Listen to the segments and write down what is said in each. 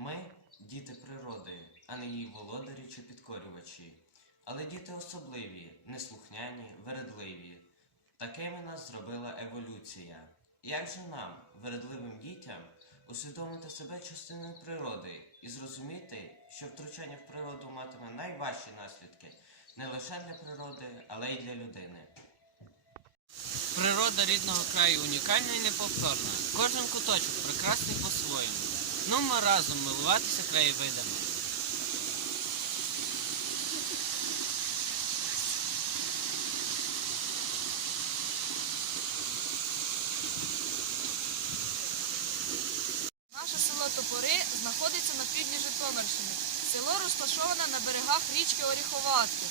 Ми діти природи, а не її володарі чи підкорювачі. Але діти особливі, неслухняні, вередливі. Такими нас зробила еволюція. Як же нам, вередливим дітям, усвідомити себе частиною природи і зрозуміти, що втручання в природу матиме найважчі наслідки не лише для природи, але й для людини. Природа рідного краю унікальна і неповторна. Кожен куточок прекрасний по-своєму. Ну ми разом милуватися краєвидами. Наше село Топори знаходиться на півдні Житомирщини. Село розташоване на берегах річки Оріховатки.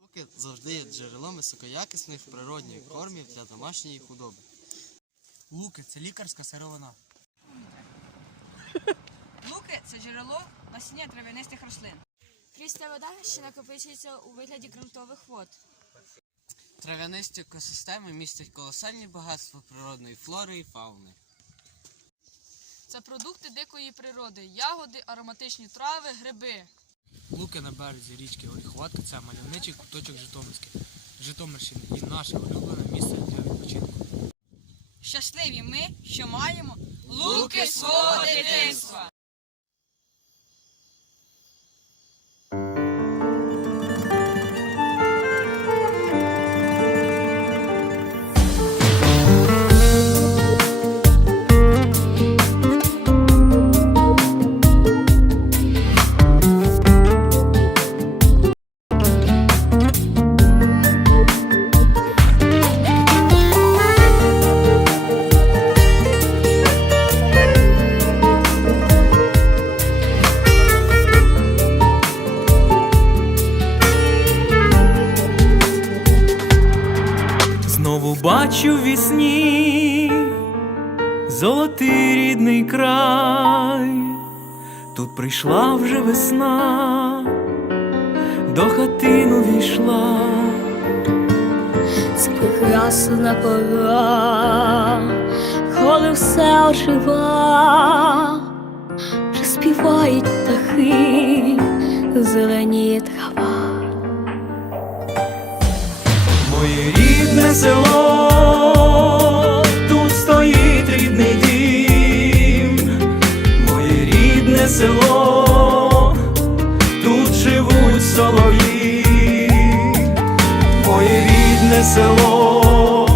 Луки завжди є джерелом високоякісних природних кормів для домашньої худоби. Луки це лікарська сировина. Луки це джерело насіння трав'янистих рослин. Прісна вода, що накопичується у вигляді ґрунтових вод. Трав'янисті екосистеми містять колосальні багатства природної флори і фауни. Це продукти дикої природи, ягоди, ароматичні трави, гриби. Луки на березі річки Оріховатка це мальовничий куточок Житомирський. Житомирщини і наше улюблене місце для відпочинку. Щасливі ми, що маємо Lucas Moura de бачу в вісні золотий рідний край. Тут прийшла вже весна, до хатину війшла. Це прекрасна пора, коли все ожива, вже співають птахи, зеленіє трава. Моє рідне село, солов'ї, моє рідне село,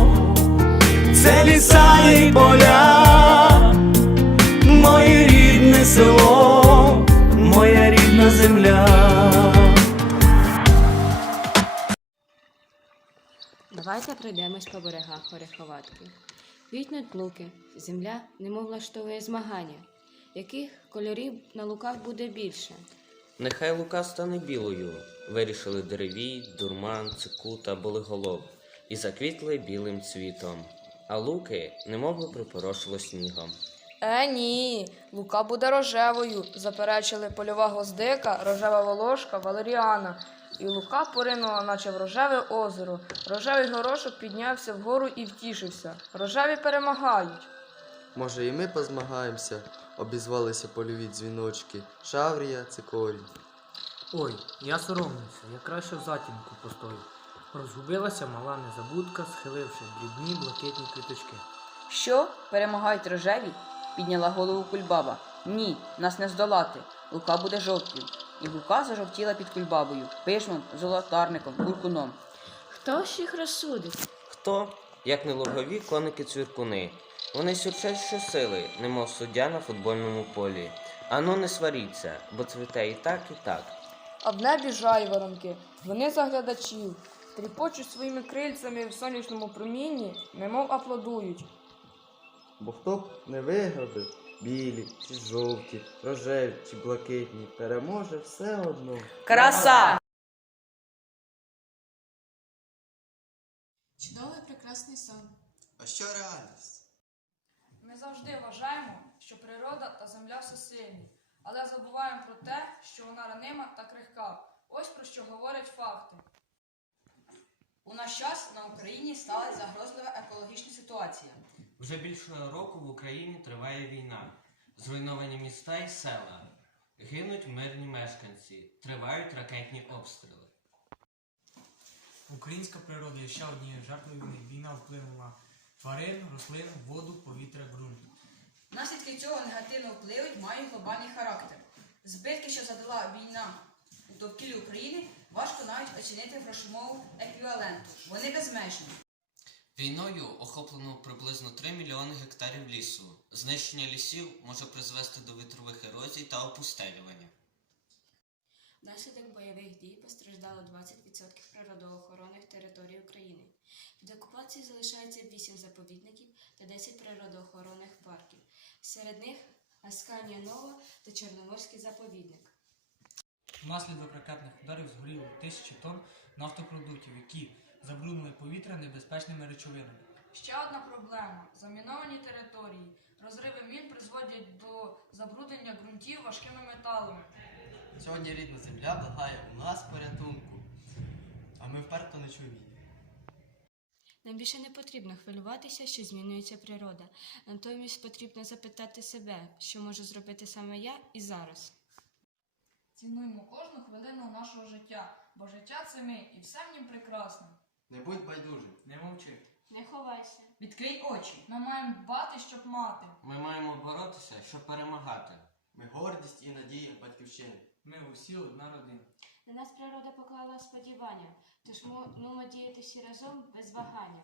це ліса і поля, моє рідне село, моя рідна земля. Давайте пройдемось по берегах Ореховатки. Квітнуть луки, земля немов влаштовує змагання. Яких кольорів на луках буде більше? Нехай лука стане білою, вирішили деревій, дурман, цикута, болиголов, і заквітли білим цвітом. А луки немов би припорошило снігом. Е, ні, лука буде рожевою, заперечили польова гвоздика, рожева волошка, валеріана. І лука поринула, наче в рожеве озеро. Рожевий горошок піднявся вгору і втішився. Рожеві перемагають. Може і ми позмагаємося, обізвалися польові дзвіночки, шаврія, цикорій. Ой, я соромлюся, я краще в затінку постою. Розгубилася мала незабудка, схиливши дрібні блакитні квіточки. Що? Перемагають рожеві? Підняла голову кульбаба. Ні, нас не здолати. Лука буде жовтою. І лука зажовтіла під кульбабою, пишмом, золотарником, куркуном. Хто ж їх розсудить? Хто, як не лугові коники-цвіркуни? Вони сюрчать щосили, немов суддя на футбольному полі. Ану не сваріться, бо цвіте і так, і так. А в небі жайворонки, вони заглядачів, тріпочуть своїми крильцями в сонячному промінні, немов аплодують. Бо хто б не виграв білі, чи жовті, рожеві чи блакитні, переможе все одно. Краса! Чудовий прекрасний сон. А що реальність? Завжди вважаємо, що природа та земля всесильні, але забуваємо про те, що вона ранима та крихка. Ось про що говорять факти. У наш час на Україні сталася загрозлива екологічна ситуація. Вже більше року в Україні триває війна. Зруйновані міста і села. Гинуть мирні мешканці, тривають ракетні обстріли. Українська природа є ще однією жертвою війни. Війна вплинула тварин, рослин, воду, повітря, ґрунт. Наслідки цього негативно впливуть мають глобальний характер. Збитки, що задала війна у довкіллі України, важко навіть оцінити в грошовому еквіваленту. Вони безмежні. Війною охоплено приблизно 3 мільйони гектарів лісу. Знищення лісів може призвести до вітрових ерозій та опустелювання. Внаслідок бойових дій постраждало 20% природоохоронних територій України. Під окупацією залишається 8 заповідників та 10 природоохоронних парків. Серед них Асканія Нова та Чорноморський заповідник. Внаслідок ракетних ударів згоріло тисячі тонн нафтопродуктів, які забруднили повітря небезпечними речовинами. Ще одна проблема заміновані території. Розриви мін призводять до забруднення ґрунтів важкими металами. Сьогодні рідна земля благає у нас порятунку, а ми вперто не чуємо її. Нам більше не потрібно хвилюватися, що змінюється природа. Натомість потрібно запитати себе, що можу зробити саме я і зараз. Цінуємо кожну хвилину нашого життя, бо життя це ми і все в нім прекрасно. Не будь байдужим. Не мовчи. Не ховайся. Відкрий очі. Ми маємо дбати, щоб мати. Ми маємо боротися, щоб перемагати. Ми гордість і надія батьківщини. Ми усі одна родина. На нас природа поклала сподівання, тож мусимо діяти всі разом без вагання.